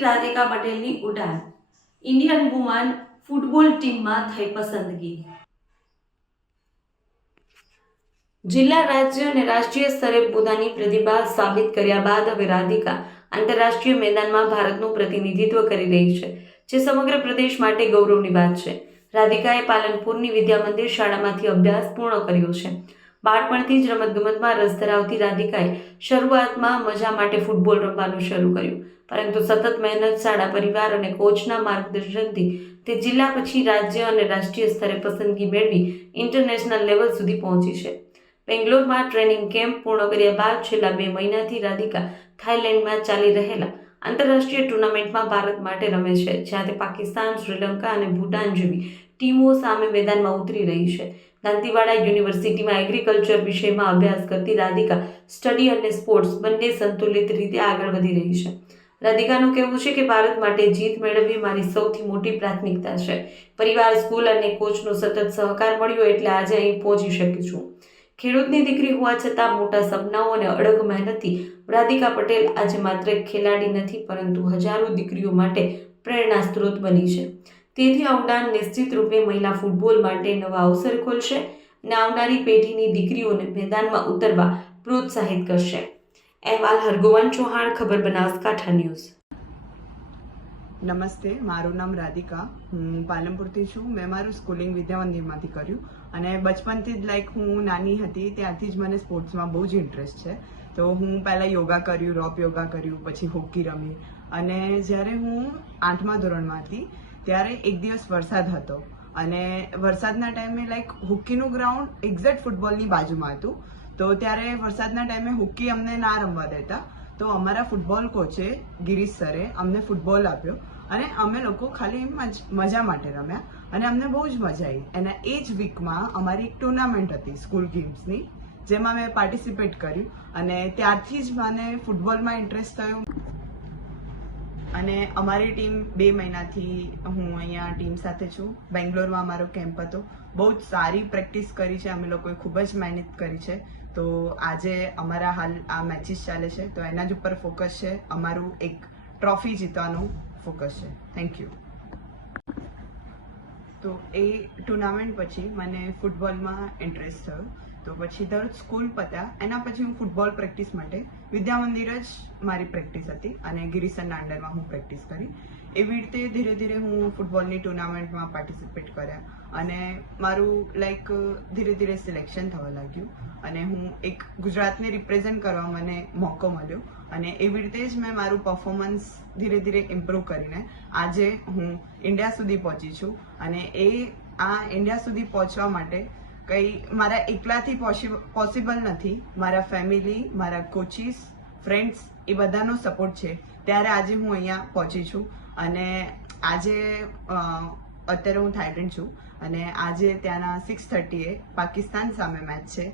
રાધિકા પટેલની ઉડાન. Indian woman football ટીમમાં થઈ પસંદગી. જિલ્લા રાજ્ય અને રાષ્ટ્રીય સ્તરે પોતાની પ્રતિભા સાબિત કર્યા બાદ હવે રાધિકા આંતરરાષ્ટ્રીય મેદાનમાં ભારતનું પ્રતિનિધિત્વ કરી રહી છે, જે સમગ્ર પ્રદેશ માટે ગૌરવની વાત છે. રાધિકાએ પાલનપુરની વિદ્યા મંદિર શાળામાંથી અભ્યાસ પૂર્ણ કર્યો છે. બાળપણથી જ રમતગમતમાં રસ ધરાવતી રાધિકાએ શરૂઆતમાં મજા માટે ફૂટબોલ રમવાનું શરૂ કર્યું. પરંતુ સતત મહેનત, શાળા પરિવાર અને કોચના માર્ગદર્શનથી તે જિલ્લા પછી રાજ્ય અને રાષ્ટ્રીય સ્તરે પસંદગી મેળવી ઇન્ટરનેશનલ લેવલ સુધી પહોંચી છે. બેંગ્લોરમાં ટ્રેનિંગ કેમ્પ પૂર્ણ કર્યા બાદ છેલ્લા બે મહિનાથી રાધિકા થાઇલેન્ડમાં ચાલી રહેલા આંતરરાષ્ટ્રીય ટુર્નામેન્ટમાં ભારત માટે રમે છે, જ્યાં તે પાકિસ્તાન, શ્રીલંકા અને ભૂટાન જેવી ટીમો સામે મેદાનમાં ઉતરી રહી છે. દાંતીવાડા યુનિવર્સિટીમાં એગ્રીકલ્ચર વિષયમાં અભ્યાસ કરતી રાધિકા સ્ટડી અને સ્પોર્ટ્સ બંને સંતુલિત રીતે આગળ વધી રહી છે. રાધિકાનું કહેવું છે કે ભારત માટે જીત મેળવવી મારી સૌથી મોટી પ્રાથમિકતા છે. પરિવાર સ્કૂલ અને કોચનો સતત સહકાર મળ્યો એટલે આજે અહીં પહોંચી શકી છું. ખેડૂતની દીકરી હોવા છતાં મોટા સપનાઓ અને અડગ મહેનતથી રાધિકા પટેલ આજે માત્ર ખેલાડી નથી, પરંતુ હજારો દીકરીઓ માટે પ્રેરણા સ્ત્રોત બની છે. તેથી અવદાન નિશ્ચિત રૂપે મહિલા ફૂટબોલ માટે નવા અવસર ખોલશે અને આવનારી પેઢીની દીકરીઓને મેદાનમાં ઉતરવા પ્રોત્સાહિત કરશે. અહેવાલ હરગોવન ચૌહાણ, ખબર બનાસકાંઠા ન્યૂઝ. નમસ્તે, મારું નામ રાધિકા. હું પાલનપુરથી છું. મેં મારું સ્કૂલિંગ વિદ્યા મંદિરમાંથી કર્યું અને બચપનથી જ લાઈક હું નાની હતી ત્યારથી જ મને સ્પોર્ટ્સમાં બહુ જ ઇન્ટરેસ્ટ છે. તો હું પહેલાં યોગા કર્યું, રોપ યોગા કર્યું, પછી હોકી રમી અને જ્યારે હું આઠમા ધોરણમાં હતી ત્યારે એક દિવસ વરસાદ હતો. અને વરસાદના ટાઈમે લાઈક હોકીનું ગ્રાઉન્ડ એક્ઝેક્ટ ફૂટબોલની બાજુમાં હતું. તો ત્યારે વરસાદના ટાઈમે હોકી અમને ના રમવા દેતા. તો અમારા ફૂટબોલ કોચે ગિરીશ સરે અમને ફૂટબોલ આપ્યો. અને અમે લોકો ખાલી મજ- માટે રમ્યા. અને અમને બહુ જ મજા આવી. અને એ જ વીકમાં અમારી એક ટુર્નામેન્ટ હતી સ્કૂલ ગેમ્સની જેમાં મેં પાર્ટિસિપેટ કર્યું. અને ત્યારથી જ મને ફૂટબોલમાં ઇન્ટરેસ્ટ થયો. અને અમારી ટીમ બે મહિનાથી હું અહીંયા ટીમ સાથે છું. બેંગ્લોરમાં અમારો કેમ્પ હતો. બહુ જ સારી પ્રેક્ટિસ કરી છે. અમે લોકોએ ખૂબ જ મહેનત કરી છે. તો આજે અમારા હાલ આ મેચિસ ચાલે છે. તો એના જ ઉપર ફોકસ છે. અમારું એક ટ્રોફી જીતવાનું ફોકસ છે. થેન્ક યુ તો એ ટુર્નામેન્ટ પછી મને ફૂટબોલમાં ઇન્ટરેસ્ટ થયો. તો પછી દર સ્કૂલ પત્યા, એના પછી હું ફૂટબોલ પ્રેક્ટિસ માટે વિદ્યા મંદિર જ મારી પ્રેક્ટિસ હતી અને ગિરિસનના અંડરમાં હું પ્રેક્ટિસ કરી. એવી રીતે ધીરે ધીરે હું ફૂટબોલની ટુર્નામેન્ટમાં પાર્ટિસિપેટ કર્યા અને મારું લાઈક ધીરે ધીરે સિલેક્શન થવા લાગ્યું અને હું એક ગુજરાતને રિપ્રેઝેન્ટ કરવા મને મોકો મળ્યો અને એવી રીતે જ મેં મારું પરફોર્મન્સ ધીરે ધીરે ઇમ્પ્રૂવ કરીને આજે હું ઇન્ડિયા સુધી પહોંચી છું અને એ આ ઇન્ડિયા સુધી પહોંચવા માટે કંઈ, મારા એકલાથી પોસિબલ નથી. મારા ફેમિલી મારા કોચીસ ફ્રેન્ડ્સ એ બધાનો સપોર્ટ છે. ત્યારે આજે હું અહીંયા પહોંચી છું અને આજે અત્યારે હું થાઇલેન્ડ છું અને આજે ત્યાંના સિક્સ થર્ટીએ પાકિસ્તાન સામે મેચ છે.